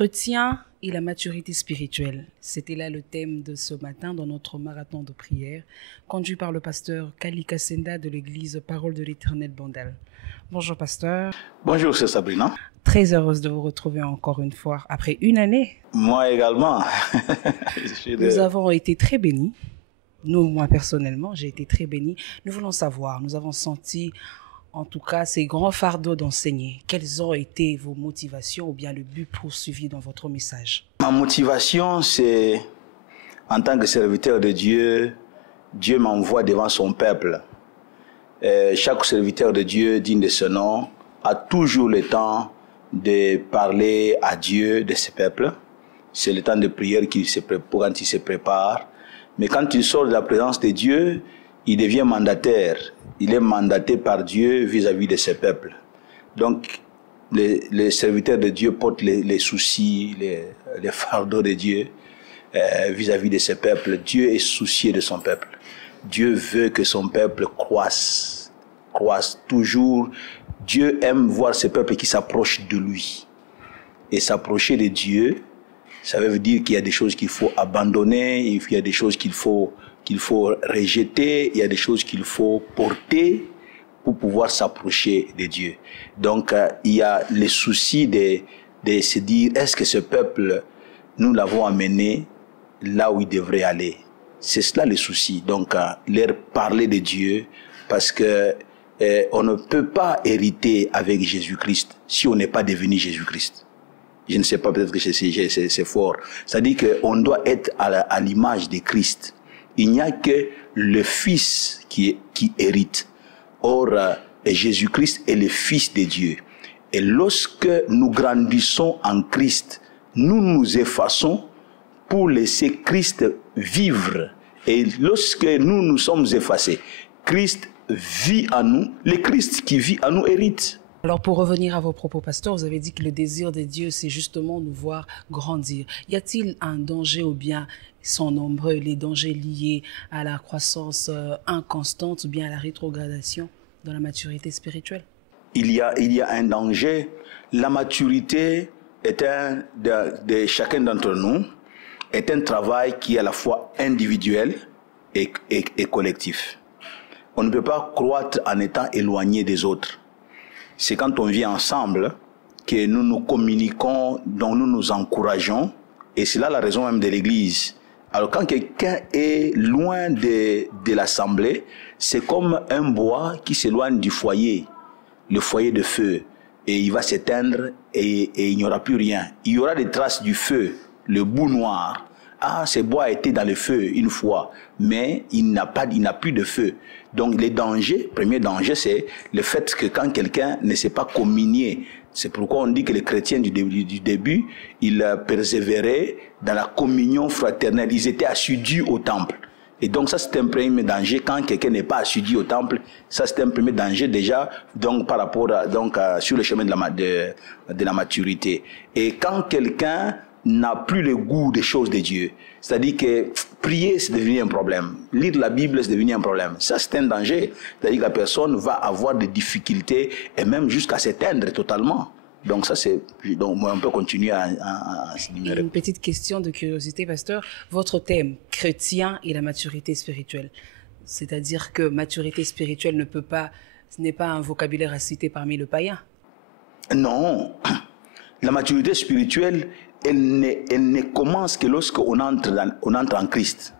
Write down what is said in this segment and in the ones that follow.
Chrétien et la maturité spirituelle. C'était là le thème de ce matin dans notre marathon de prière, conduit par le pasteur Kali Kassenda de l'église Parole de l'Éternel Bandal. Bonjour pasteur. Bonjour, c'est Sabrina. Très heureuse de vous retrouver encore une fois après une année. Moi également. Nous avons été très bénis. Moi personnellement, j'ai été très bénie. Nous voulons savoir, nous avons senti en tout cas ces grands fardeaux d'enseigner. Quelles ont été vos motivations ou bien le but poursuivi dans votre message? Ma motivation, c'est en tant que serviteur de Dieu, Dieu m'envoie devant son peuple. Chaque serviteur de Dieu, digne de ce nom, a toujours le temps de parler à Dieu de ce peuple. C'est le temps de prière quand il se prépare. Mais quand il sort de la présence de Dieu, il devient mandataire. Il est mandaté par Dieu vis-à-vis de ses peuples. Donc, les serviteurs de Dieu portent les soucis, les fardeaux de Dieu vis-à-vis de ses peuples. Dieu est soucieux de son peuple. Dieu veut que son peuple croisse toujours. Dieu aime voir ses peuples qui s'approchent de lui. Et s'approcher de Dieu, ça veut dire qu'il y a des choses qu'il faut abandonner, il y a des choses qu'il faut rejeter, il y a des choses qu'il faut porter pour pouvoir s'approcher de Dieu. Donc, il y a le souci de se dire, est-ce que ce peuple, nous l'avons amené là où il devrait aller? C'est cela le souci. Donc, leur parler de Dieu, parce que on ne peut pas hériter avec Jésus-Christ si on n'est pas devenu Jésus-Christ. Je ne sais pas, peut-être que c'est fort. C'est-à-dire qu'on doit être à l'image de Christ. Il n'y a que le Fils qui hérite. Or, Jésus-Christ est le Fils de Dieu. Et lorsque nous grandissons en Christ, nous nous effaçons pour laisser Christ vivre. Et lorsque nous sommes effacés, Christ vit en nous. Le Christ qui vit en nous hérite. Alors pour revenir à vos propos, pasteur, vous avez dit que le désir de Dieu, c'est justement nous voir grandir. Y a-t-il un danger ou bien sont nombreux les dangers liés à la croissance inconstante ou bien à la rétrogradation dans la maturité spirituelle? Il y a un danger. La maturité est de chacun d'entre nous est un travail qui est à la fois individuel et collectif. On ne peut pas croître en étant éloigné des autres. C'est quand on vit ensemble que nous nous communiquons, dont nous nous encourageons. Et c'est là la raison même de l'Église. Alors quand quelqu'un est loin de l'assemblée, c'est comme un bois qui s'éloigne du foyer, le foyer de feu. Et il va s'éteindre et il n'y aura plus rien. Il y aura des traces du feu, le bout noir. Ah, ce bois a été dans le feu une fois, mais il n'a plus de feu. Donc le premier danger, c'est le fait que quand quelqu'un ne sait pas communier, c'est pourquoi on dit que les chrétiens du début, ils persévéraient dans la communion fraternelle, ils étaient assidus au temple. Et donc ça c'est un premier danger quand quelqu'un n'est pas assidu au temple, ça c'est un premier danger déjà donc par rapport sur le chemin de la maturité. Et quand quelqu'un n'a plus le goût des choses de Dieu. C'est-à-dire que prier, c'est devenu un problème. Lire la Bible, c'est devenu un problème. Ça, c'est un danger. C'est-à-dire que la personne va avoir des difficultés et même jusqu'à s'éteindre totalement. Donc ça, donc on peut continuer à s'énumérer. Une petite question de curiosité, pasteur. Votre thème, chrétien et la maturité spirituelle. C'est-à-dire que maturité spirituelle ce n'est pas un vocabulaire à citer parmi le païen. Non. La maturité spirituelle, elle ne commence que lorsqu'on entre en Christ.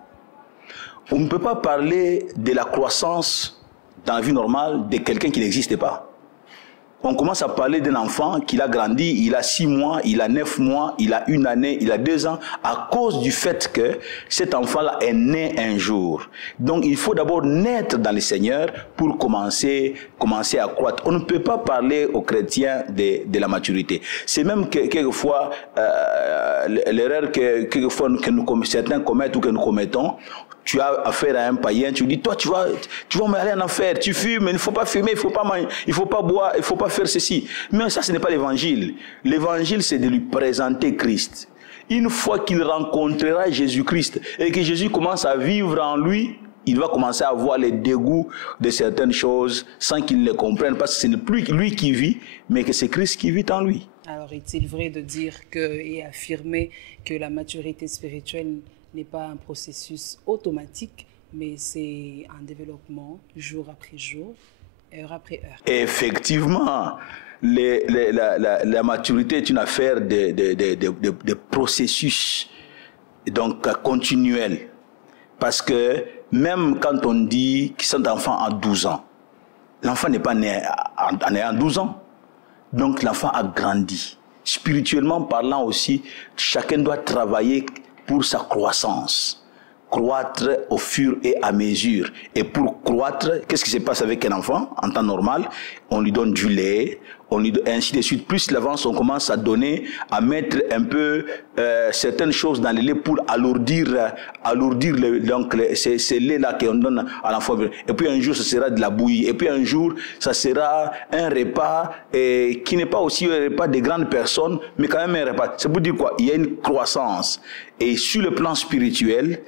On ne peut pas parler de la croissance dans la vie normale de quelqu'un qui n'existe pas. On commence à parler d'un enfant qui a grandi, il a 6 mois, il a 9 mois, il a 1 année, il a 2 ans, à cause du fait que cet enfant-là est né un jour. Donc il faut d'abord naître dans le Seigneur pour commencer à croître. On ne peut pas parler aux chrétiens de la maturité. C'est même que quelquefois l'erreur que certains commettent ou que nous commettons. Tu as affaire à un païen, tu lui dis, toi, tu vas aller en enfer, tu fumes, il ne faut pas fumer, il ne faut pas manger, il ne faut pas boire, il ne faut pas faire ceci. Mais ça, ce n'est pas l'évangile. L'évangile, c'est de lui présenter Christ. Une fois qu'il rencontrera Jésus-Christ et que Jésus commence à vivre en lui, il va commencer à avoir les dégoûts de certaines choses sans qu'il les comprenne, parce que ce n'est plus lui qui vit, mais que c'est Christ qui vit en lui. Alors, Alors, est-il vrai de dire et affirmer que la maturité spirituelle n'est pas un processus automatique, mais c'est un développement jour après jour, heure après heure? Effectivement, la maturité est une affaire de processus donc continuel. Parce que même quand on dit que cet enfant a 12 ans, l'enfant n'est pas né en ayant 12 ans. Donc l'enfant a grandi. Spirituellement parlant aussi, chacun doit travailler pour sa croissance. Croître au fur et à mesure. Et pour croître, qu'est-ce qui se passe avec un enfant en temps normal? On lui donne du lait, ainsi de suite. Plus il avance, on commence à mettre un peu certaines choses dans le lait pour alourdir ces laits-là qu'on donne à l'enfant. Et puis un jour, ce sera de la bouillie. Et puis un jour, ça sera un repas qui n'est pas aussi un repas de grandes personnes, mais quand même un repas. C'est pour dire quoi? Il y a une croissance. Et sur le plan spirituel,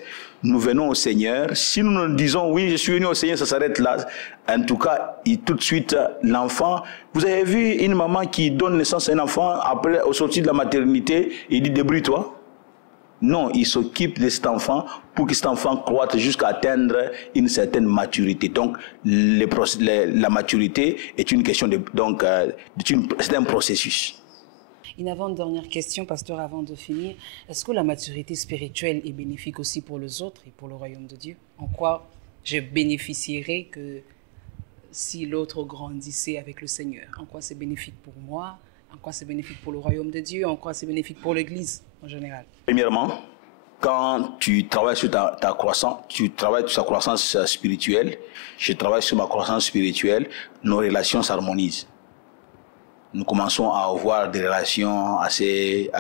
nous venons au Seigneur. Si nous nous disons, oui, je suis venu au Seigneur, ça s'arrête là. En tout cas, tout de suite, l'enfant... Vous avez vu une maman qui donne naissance à un enfant, après, au sortir de la maternité, il dit, débrouille-toi. Non, il s'occupe de cet enfant pour que cet enfant croître jusqu'à atteindre une certaine maturité. Donc, la maturité est une question c'est un processus. Une avant-dernière question, pasteur, avant de finir. Est-ce que la maturité spirituelle est bénéfique aussi pour les autres et pour le royaume de Dieu? En quoi je bénéficierais que si l'autre grandissait avec le Seigneur? En quoi c'est bénéfique pour moi? En quoi c'est bénéfique pour le royaume de Dieu? En quoi c'est bénéfique pour l'Église en général? Premièrement, quand tu travailles sur ta croissance, tu travailles sur ta croissance spirituelle, je travaille sur ma croissance spirituelle, nos relations s'harmonisent. Nous commençons à avoir des relations assez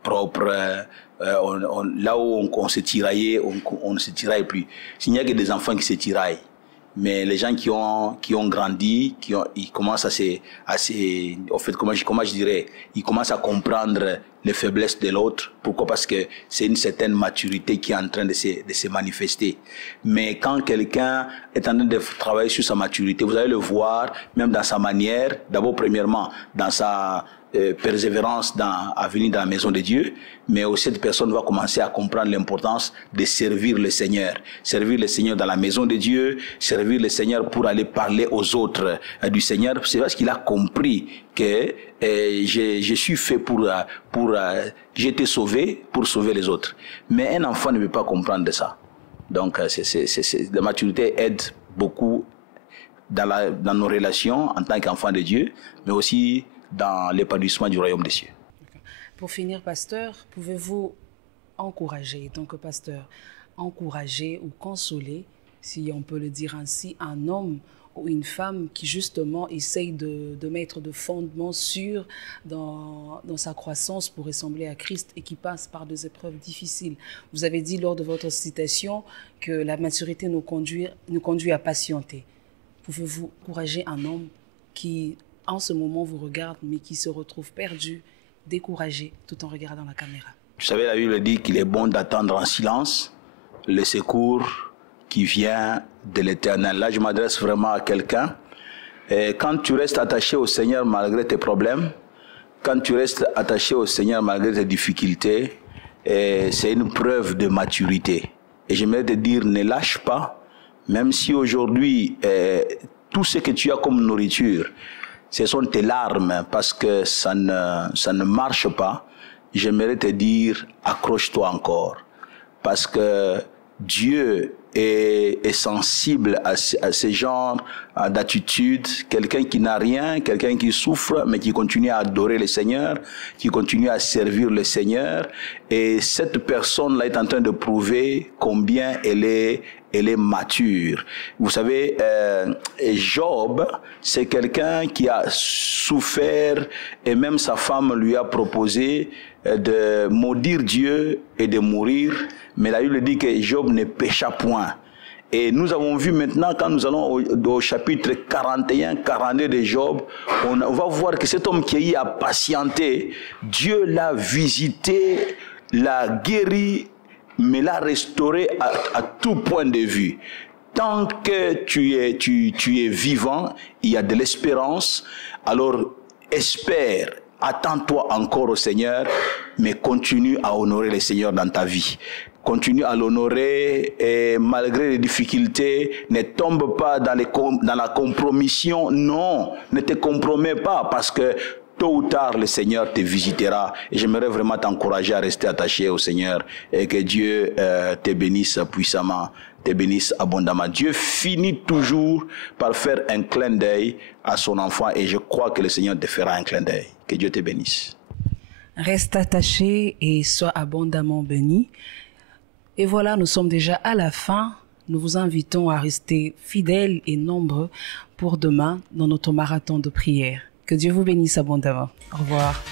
propres. Là où on se tiraillait, on ne se tiraille plus. Il n'y a que des enfants qui se tiraillent. Mais les gens qui ont grandi, ils commencent en fait, comment je dirais, ils commencent à comprendre les faiblesses de l'autre. Pourquoi? Parce que c'est une certaine maturité qui est en train de se manifester. Mais quand quelqu'un est en train de travailler sur sa maturité, vous allez le voir, même dans sa manière, d'abord premièrement, dans sa persévérance à venir dans la maison de Dieu, mais aussi cette personne va commencer à comprendre l'importance de servir le Seigneur. Servir le Seigneur dans la maison de Dieu, servir le Seigneur pour aller parler aux autres du Seigneur. C'est parce qu'il a compris que je suis fait j'ai été sauvé pour sauver les autres. Mais un enfant ne peut pas comprendre ça. Donc la maturité aide beaucoup dans nos relations en tant qu'enfant de Dieu, mais aussi dans l'épanouissement du royaume des cieux. Pour finir, pasteur, pouvez-vous encourager, en tant que pasteur, encourager ou consoler, si on peut le dire ainsi, un homme ou une femme qui justement essaye de mettre de fondements sûrs dans sa croissance pour ressembler à Christ et qui passe par des épreuves difficiles? Vous avez dit lors de votre citation que la maturité nous conduit à patienter. Pouvez-vous encourager un homme qui, en ce moment, vous regarde, mais qui se retrouve perdu, découragé, tout en regardant la caméra? Vous savez, la Bible dit qu'il est bon d'attendre en silence le secours qui vient de l'Éternel. Là, je m'adresse vraiment à quelqu'un. Quand tu restes attaché au Seigneur malgré tes problèmes, quand tu restes attaché au Seigneur malgré tes difficultés, c'est une preuve de maturité. Et j'aimerais te dire, ne lâche pas, même si aujourd'hui, tout ce que tu as comme nourriture, ce sont tes larmes parce que ça ne marche pas. J'aimerais te dire, accroche-toi encore. Parce que Dieu est sensible à ce genre d'attitude. Quelqu'un qui n'a rien, quelqu'un qui souffre, mais qui continue à adorer le Seigneur, qui continue à servir le Seigneur. Et cette personne-là est en train de prouver combien elle est mature. Vous savez, Job, c'est quelqu'un qui a souffert et même sa femme lui a proposé de maudire Dieu et de mourir. Mais la Bible dit que Job ne pécha point. Et nous avons vu maintenant, quand nous allons au chapitre 41, 42 de Job, on va voir que cet homme qui a patienté, Dieu l'a visité, l'a guéri, mais l'a restauré à tout point de vue. Tant que tu es vivant, il y a de l'espérance, alors espère attends-toi encore au Seigneur, mais continue à honorer le Seigneur dans ta vie. Continue à l'honorer et malgré les difficultés, ne tombe pas dans la compromission. Non, ne te compromets pas parce que tôt ou tard, le Seigneur te visitera. Et j'aimerais vraiment t'encourager à rester attaché au Seigneur et que Dieu te bénisse puissamment, te bénisse abondamment. Dieu finit toujours par faire un clin d'œil à son enfant et je crois que le Seigneur te fera un clin d'œil. Que Dieu te bénisse. Reste attaché et sois abondamment béni. Et voilà, nous sommes déjà à la fin. Nous vous invitons à rester fidèles et nombreux pour demain dans notre marathon de prière. Que Dieu vous bénisse abondamment. Au revoir.